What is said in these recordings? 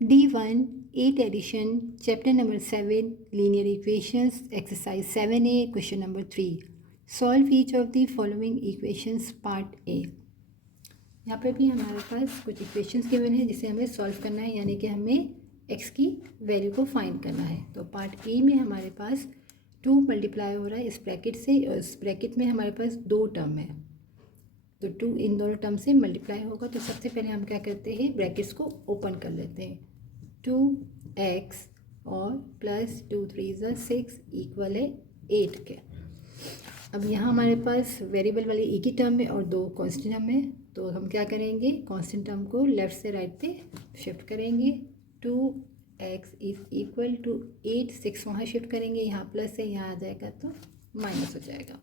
D1 8 addition chapter number 7 linear equations exercise 7a question number 3 solve each of the following equations part A। यहाँ पर भी हमारे पास कुछ equations given है जिसे हमें सॉल्व करना है, यानी कि हमें x की वैल्यू को फाइंड करना है। तो पार्ट ए में हमारे पास 2 मल्टीप्लाई हो रहा है इस ब्रैकेट से, और इस ब्रैकेट में हमारे पास 2 टर्म है, तो 2 इन दोनों टर्म से मल्टीप्लाई होगा। तो सबसे पहले हम क्या करते हैं, ब्रैकेट्स को ओपन कर लेते हैं। 2x और प्लस 2 3 6 इक्वल है 8 के। अब यहाँ हमारे पास वेरिएबल वाली एक ही टर्म है और 2 कांस्टेंट टर्म है, तो हम क्या करेंगे, कांस्टेंट टर्म को लेफ़्ट से राइट पे शिफ्ट करेंगे। 2x इज इक्वल टू 8, 6 वहाँ शिफ्ट करेंगे, यहाँ प्लस है, यहाँ आ जाएगा तो माइनस हो जाएगा।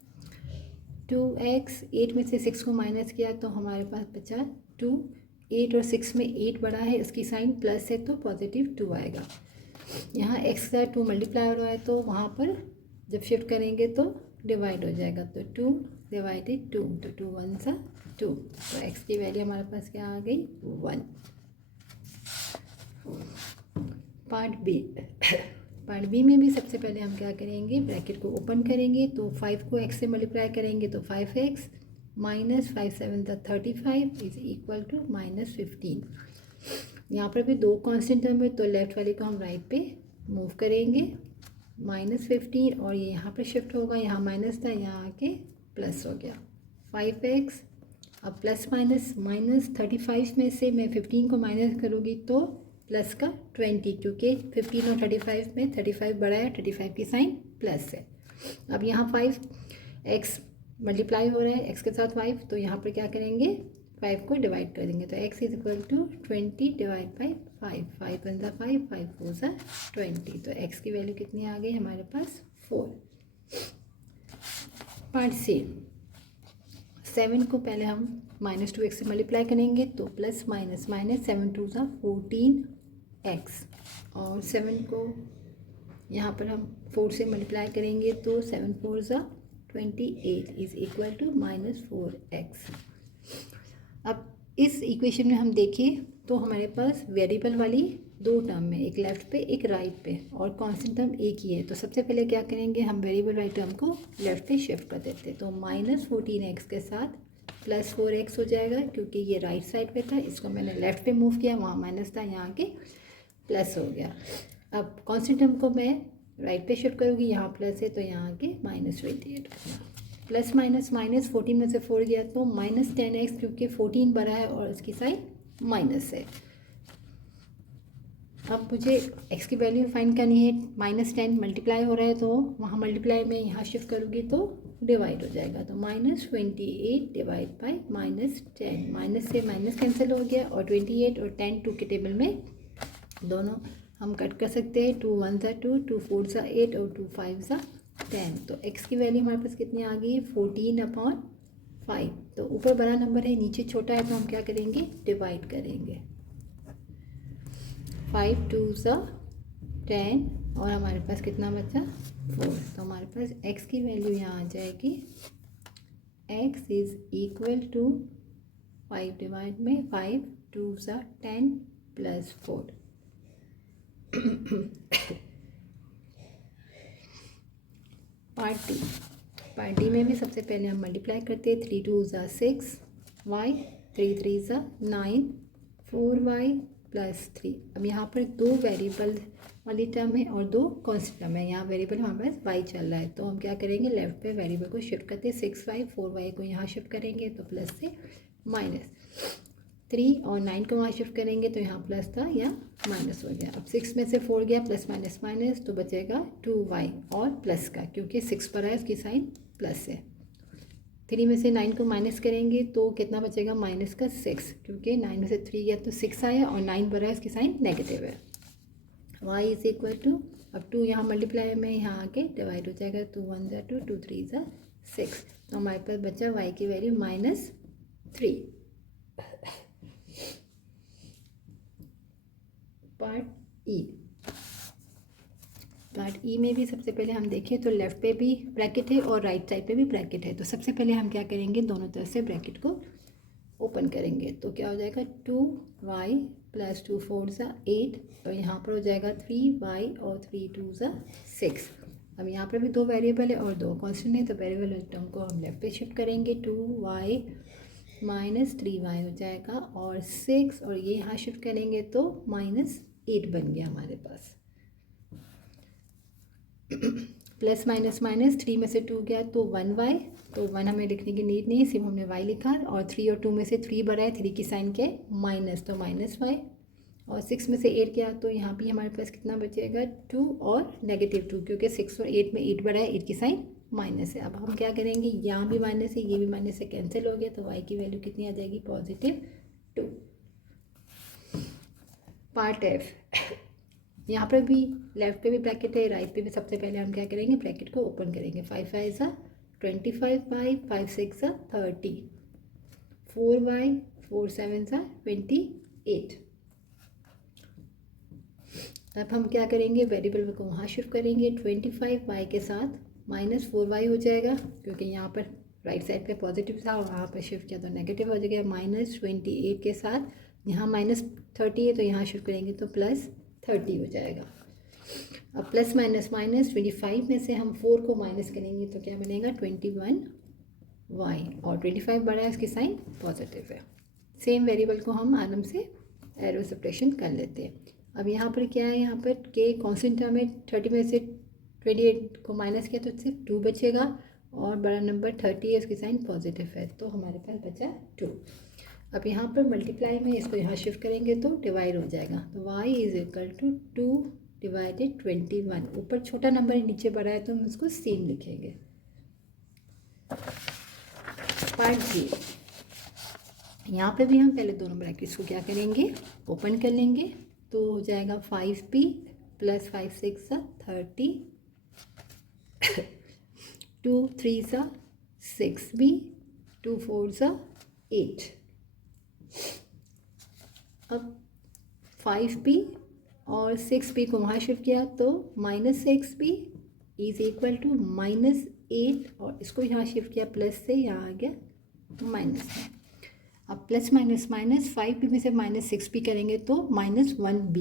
2x 8 में से 6 को माइनस किया तो हमारे पास बचा 2। 8 और 6 में 8 बड़ा है, इसकी साइन प्लस है तो पॉजिटिव 2 आएगा। यहाँ x का 2 मल्टीप्लाई हो रहा है तो वहाँ पर जब शिफ्ट करेंगे तो डिवाइड हो जाएगा, तो 2 डिवाइडेड 2, तो 2 1 सा 2, तो x की वैल्यू हमारे पास क्या आ गई, 1। पार्ट बी में भी सबसे पहले हम क्या करेंगे, ब्रैकेट को ओपन करेंगे, तो 5 को x से मल्टीप्लाई करेंगे तो 5x minus 5 7 35 is equal to minus 15। यहाँ पर भी 2 कांस्टेंट टर्म है तो लेफ्ट वाले को हम राइट पे मूव करेंगे, माइनस 15, और ये यहाँ पे शिफ्ट होगा, यहाँ माइनस था, यहाँ आके प्लस हो गया 5x। अब प्लस माइनस माइनस 35 में से मैं 15 को माइनस करूँगी तो प्लस का 20, क्योंकि 15 और 35 में 35 बड़ा है, 35 की साइन प्लस है। अब यहाँ 5x मल्टीप्लाई हो रहा है x के साथ 5, तो यहाँ पर क्या करेंगे, 5 को डिवाइड कर देंगे, तो x is equal to 20 divide by 5, 5 1 5, 5 4 20, तो x की वैल्यू कितनी आ गई हमारे पास, 4। पार्ट सी, 7 को पहले हम माइनस 2x से मल्टीप्लाई करेंगे तो प्लस माइनस माइनस 7 2 14x, और 7 को यहाँ पर हम 4 से मल्टीप्लाई करेंगे तो 7 4 28 is equal to minus 4x। अब इस इक्वेशन में हम देखें तो हमारे पास वेरिएबल वाली 2 टर्म है, एक लेफ़्ट पे एक राइट पे, और कांस्टेंट टर्म एक ही है। तो सबसे पहले क्या करेंगे, हम वेरिएबल वाली टर्म को लेफ़्ट पे शिफ्ट कर देते हैं, तो माइनस 14x के साथ प्लस 4x हो जाएगा, क्योंकि ये राइट साइड पे था, इसको मैंने लेफ़्ट पे मूव किया, वहाँ माइनस था, यहाँ आके प्लस हो गया। अब कांस्टेंट टर्म को मैं राइट पे शिफ्ट करूँगी, यहाँ प्लस है तो यहाँ आके माइनस 28 हो गया। प्लस माइनस माइनस 14 में से 4 गया तो माइनस 10x, क्योंकि 14 बड़ा है और इसकी साइन माइनस है। अब मुझे x की वैल्यू फाइंड करनी है, माइनस 10 मल्टीप्लाई हो रहा है तो वहाँ मल्टीप्लाई में यहाँ शिफ्ट करूँगी तो डिवाइड हो जाएगा, तो minus 28 divide by minus 10, minus से माइनस कैंसिल हो गया, और 28 और 10 2 के टेबल में दोनों हम कट कर सकते हैं, 2 1 2, 2 4 8 और 2 5 10, तो x की वैल्यू हमारे पास कितनी आ गई है, 14/5। तो ऊपर बड़ा नंबर है, नीचे छोटा है, तो हम क्या करेंगे, डिवाइड करेंगे। 5 2 10, और हमारे पास कितना बचा, 4, तो हमारे पास x की वैल्यू यहाँ आ जाएगी, x is equal to 5 divide में 5 2 10 प्लस 4। पार्ट डी में भी सबसे पहले हम मल्टीप्लाई करते हैं, 3 2 6y, 3 3 9 4y प्लस 3। अब यहाँ पर 2 वेरिएबल वाली टर्म है और 2 कांस्टेंट टर्म है, यहाँ वेरिएबल हमारे पास y चल रहा है, तो हम क्या करेंगे, लेफ्ट पे वेरिएबल को शिफ्ट करते हैं, 6y 4y को यहाँ शिफ्ट करेंगे तो प्लस से माइनस, 3 और 9 को वहाँ शिफ्ट करेंगे तो यहाँ प्लस था, यहाँ माइनस हो गया। अब 6 में से 4 गया, प्लस माइनस माइनस, तो बचेगा 2y और प्लस का, क्योंकि 6 पर है उसकी साइन प्लस है। 3 में से 9 को माइनस करेंगे तो कितना बचेगा, माइनस का 6, क्योंकि 9 में से 3 गया तो 6 आया, और 9 पर है उसकी साइन नेगेटिव है। y इज इक्वल टू, अब 2 यहाँ मल्टीप्लाई में यहाँ आके डिवाइड हो जाएगा, 2 1 2, 2 3 6, तो हमारे पास बचा y की वैल्यू -3। पार्ट ई में भी सबसे पहले हम देखें तो लेफ़्ट पे भी ब्रैकेट है और राइट साइड पे भी ब्रैकेट है, तो सबसे पहले हम क्या करेंगे, दोनों तरफ से ब्रैकेट को ओपन करेंगे, तो क्या हो जाएगा, 2y प्लस 2 4 ज़ा 8 और यहाँ पर हो जाएगा 3y और 3 2 ज़ा 6। अब यहाँ पर भी दो वेरिएबल है और दो कांस्टेंट है, तो वेरिएबल टर्म को हम लेफ्ट पे शिफ्ट करेंगे। 2y माइनस 3y हो जाएगा और 6 और ये यहाँ शिफ्ट करेंगे तो -8 बन गया हमारे पास। प्लस माइनस माइनस 3 में से 2 गया तो 1y, तो 1 हमें लिखने की नीड नहीं, सिर्फ हमने y लिखा। और 3 और 2 में से 3 बढ़ा है, 3 की साइन क्या है माइनस, तो -y। और 6 में से 8 गया तो यहाँ भी हमारे पास कितना बचेगा 2 और -2, क्योंकि 6 और 8 में 8 बढ़ा है, 8 की साइन माइनस है। अब हम क्या करेंगे, यहाँ भी माइनस है, ये भी माइनस से कैंसिल हो गया, तो y की वैल्यू कितनी आ जाएगी +2। पार्ट एफ, यहाँ पर भी लेफ्ट पे भी ब्रैकेट है, राइट पे भी। सबसे पहले हम क्या करेंगे, ब्रैकेट को ओपन करेंगे। 5 5 ज़ा 25y, 5 6 ज़ा 30, 4y 4 7 ज़ा 28। अब हम क्या करेंगे, वेरिएबल को वहाँ शिफ्ट करेंगे। 25y के साथ -4y हो जाएगा, क्योंकि यहाँ पर राइट साइड पे पॉजिटिव था और वहाँ पर शिफ्ट किया तो नेगेटिव हो जाएगा। -28 के साथ यहाँ -30 है, तो यहाँ शिफ्ट करेंगे तो +30 हो जाएगा। अब प्लस माइनस माइनस 25 में से हम 4 को माइनस करेंगे तो क्या बनेगा 21y, और 25 बड़ा है, इसकी साइन पॉजिटिव है। सेम वेरिएबल को हम आराम से एरो सेपरेशन कर लेते हैं। अब यहाँ पर क्या है, यहाँ पर के कॉन्स्टेंट टर्म है, 30 में से 28 को माइनस किया तो सिर्फ 2 बचेगा, और बड़ा नंबर 30 है, इसकी साइन पॉजिटिव है, तो हमारे पास बचा 2। अब यहाँ पर मल्टीप्लाई में इसको यहाँ शिफ्ट करेंगे तो डिवाइड हो जाएगा, तो y = 2 डिवाइडेड 21। ऊपर छोटा नंबर नीचे बड़ा है तो हम इसको सेम लिखेंगे। पार्ट जी, यहाँ पे भी हम पहले दोनों ब्रैकेट्स को क्या करेंगे, ओपन कर लेंगे, तो हो जाएगा 5b + 5 6 ज़ा 30, 2 3 ज़ा 6b, 2 4 ज़ा 8। अब 5b और 6b को वहाँ शिफ्ट किया तो -6b = -8, और इसको यहाँ शिफ्ट किया प्लस से, यहाँ आ गया माइनस में। अब प्लस माइनस माइनस 5b में से -6b करेंगे तो -1b,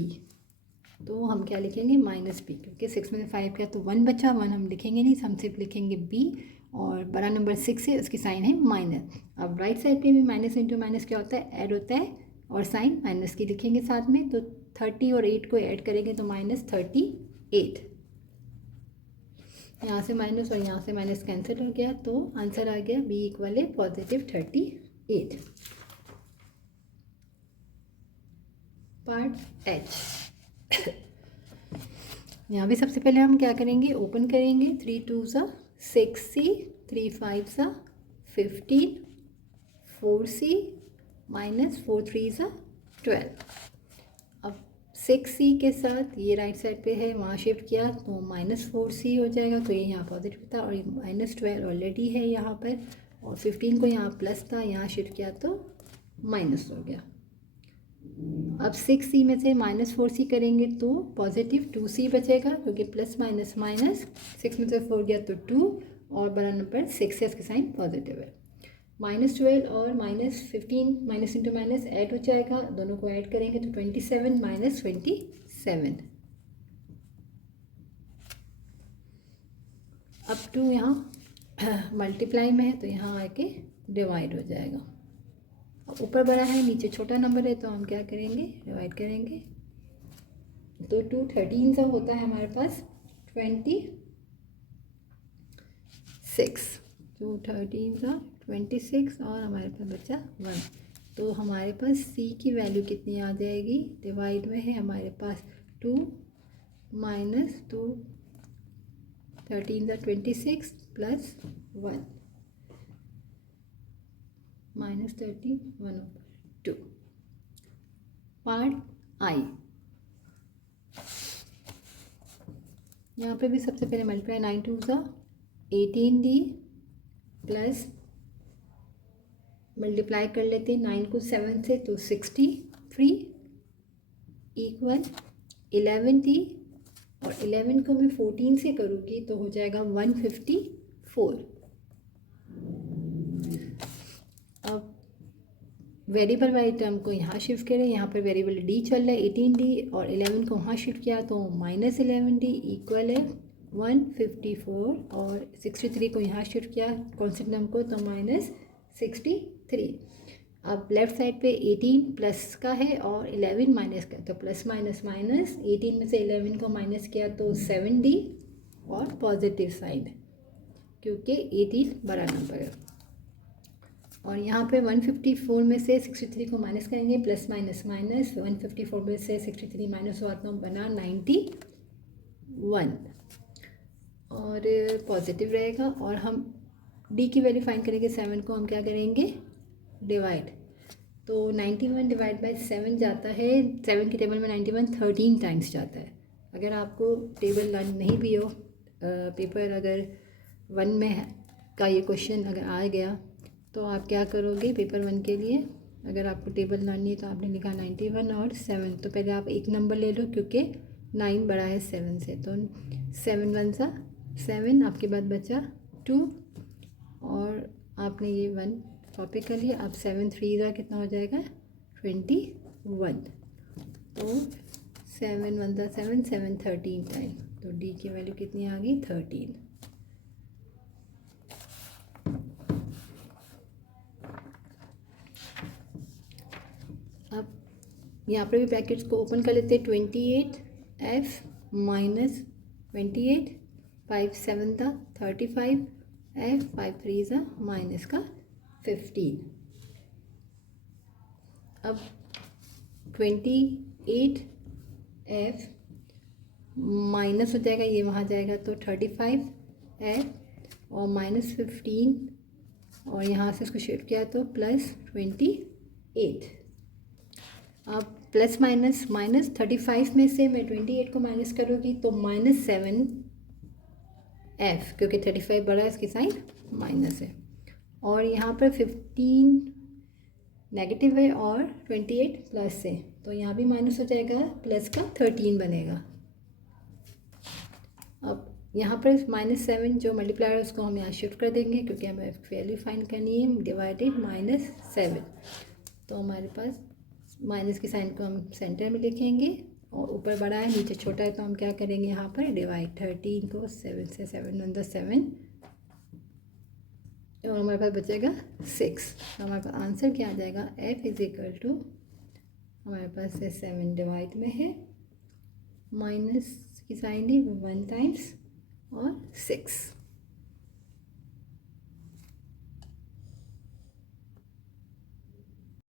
तो हम क्या लिखेंगे -b, क्योंकि 6 में से 5 किया तो 1 बचा, 1 हम लिखेंगे नहीं, हम सिर्फ लिखेंगे b, और बड़ा नंबर 6 है, उसकी साइन है माइनस। अब राइट साइड पे भी माइनस इंटू माइनस क्या होता है, ऐड होता है, और साइन माइनस की लिखेंगे साथ में, तो 30 और 8 को ऐड करेंगे तो -38। यहाँ से माइनस और यहाँ से माइनस कैंसिल हो गया, तो आंसर आ गया b = +38। पार्ट एच, यहाँ भी सबसे पहले हम क्या करेंगे, ओपन करेंगे। 3 2 ज़ा 6c, 3 5 ज़ा 15, 4c -4 3 ज़ा 12। अब 6c के साथ ये राइट साइड पे है, वहाँ शिफ्ट किया तो -4c हो जाएगा, तो ये यहाँ पॉजिटिव था, और -12 ऑलरेडी है यहाँ पर, और 15 को यहाँ प्लस था, यहाँ शिफ्ट किया तो माइनस हो गया। अब 6c में से -4c करेंगे तो +2c बचेगा, क्योंकि प्लस माइनस माइनस 6 में से 4 गया तो 2, और बड़ा नंबर 6 है, इसकी साइन पॉजिटिव है। -12 और -15 माइनस इंटू माइनस ऐड हो जाएगा, दोनों को ऐड करेंगे तो 27 - 27। अब 2 यहाँ मल्टीप्लाई में है, तो यहाँ आके डिवाइड हो जाएगा। अब ऊपर बड़ा है, नीचे छोटा नंबर है, तो हम क्या करेंगे, डिवाइड करेंगे, तो 2 13 सा होता है हमारे पास 26, 2 13 सा 26, और हमारे पास बचा 1, तो हमारे पास c की वैल्यू कितनी आ जाएगी, डिवाइड में है हमारे पास 2 - 2 13 सा 26 + 1 -31/2। पार्ट आई, यहाँ पे भी सबसे पहले मल्टीप्लाई, 9 2 ज़ा 18d प्लस मल्टीप्लाई कर लेते हैं 9 को 7 से, तो 63 = 11d, और 11 को मैं 14 से करूँगी तो हो जाएगा 154। अब वेरिएबल वाली टर्म को यहाँ शिफ्ट करें, यहाँ पर वेरिएबल डी चल रहा है 18D, और 11 को वहाँ शिफ्ट किया तो -11D इक्वल है 154, और 63 को यहाँ शिफ्ट किया कॉन्स्टेंट टर्म को तो -63। अब लेफ़्ट साइड पे 18 प्लस का है और 11 माइनस का, तो प्लस माइनस माइनस, 18 में से 11 को माइनस किया तो 7D, और पॉजिटिव साइड क्योंकि 18 बड़ा नंबर है। और यहाँ पे 154 में से 63 को माइनस करेंगे, प्लस माइनस माइनस, 154 में से 63 माइनस हुआ तो बना 91, और पॉजिटिव रहेगा। और हम डी की वैल्यू फाइंड करेंगे, 7 को हम क्या करेंगे डिवाइड, तो 91 डिवाइड बाय 7 जाता है, 7 की टेबल में 91 13 टाइम्स जाता है। अगर आपको टेबल लर्न नहीं भी हो, पेपर अगर 1 में का ये क्वेश्चन अगर आ गया तो आप क्या करोगे पेपर 1 के लिए, अगर आपको टेबल लर्न है तो आपने लिखा 91 और 7, तो पहले आप एक नंबर ले लो क्योंकि 9 बड़ा है 7 से, तो 7 1 सा 7, आपके बाद बचा 2, और आपने ये 1 कॉपी कर लिया। अब 7 3 का कितना हो जाएगा 21, तो 7 1 सा 7 7 13 टाइम, तो डी की वैल्यू कितनी आ गई 13। अब यहाँ पर भी ब्रैकेट्स को ओपन कर लेते हैं, 28F माइनस 28, 5 7 था 35, F 5 3 सा माइनस का 15। अब 28F माइनस हो जाएगा, ये वहाँ जाएगा तो 35F, और माइनस 15, और यहाँ से इसको शिफ्ट किया तो प्लस 28। अब प्लस माइनस माइनस 35 में से मैं 28 को माइनस करूँगी तो -7F, क्योंकि 35 बड़ा है इसकी साइन माइनस है, और यहाँ पर 15 नेगेटिव है और 28 प्लस है, तो यहाँ भी माइनस हो जाएगा, प्लस का 13 बनेगा। अब यहाँ पर -7 जो मल्टीप्लायर है उसको हम यहाँ शिफ्ट कर देंगे क्योंकि हमें वैल्यू फाइंड करनी है, डिवाइडेड -7, तो हमारे पास माइनस की साइन को हम सेंटर में लिखेंगे, और ऊपर बड़ा है नीचे छोटा है तो हम क्या करेंगे यहाँ पर डिवाइड, 13 को 7 से 7 1 7, और हमारे पास बचेगा 6, तो हमारे पास आंसर क्या आ जाएगा, F इज इक्वल टू, हमारे पास 7 डिवाइड में है, माइनस की साइन है 1 टाइम्स और 6।